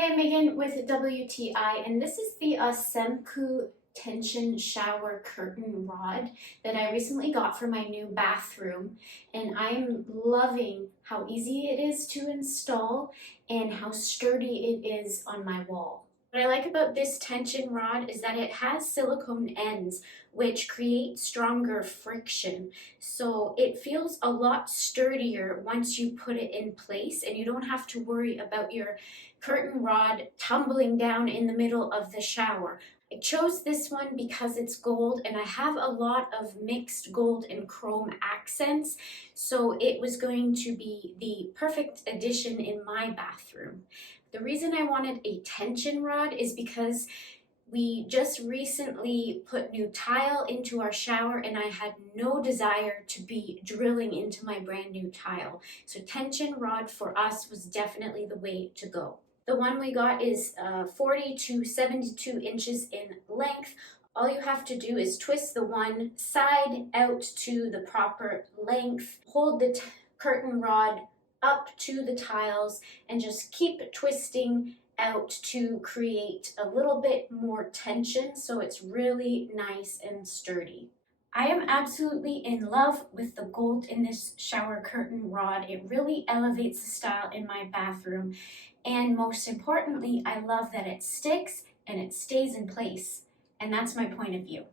Hey, I'm Megan with WTI, and this is the Ausemku tension shower curtain rod that I recently got for my new bathroom, and I'm loving how easy it is to install and how sturdy it is on my wall. What I like about this tension rod is that it has silicone ends which create stronger friction. So it feels a lot sturdier once you put it in place, and you don't have to worry about your curtain rod tumbling down in the middle of the shower. I chose this one because it's gold and I have a lot of mixed gold and chrome accents, so it was going to be the perfect addition in my bathroom. The reason I wanted a tension rod is because we just recently put new tile into our shower and I had no desire to be drilling into my brand new tile. So tension rod for us was definitely the way to go. The one we got is 40 to 72 inches in length. All you have to do is twist the one side out to the proper length, hold the curtain rod up to the tiles, and just keep twisting out to create a little bit more tension so it's really nice and sturdy. I am absolutely in love with the gold in this shower curtain rod. It really elevates the style in my bathroom, and most importantly, I love that it sticks and it stays in place, and that's my point of view.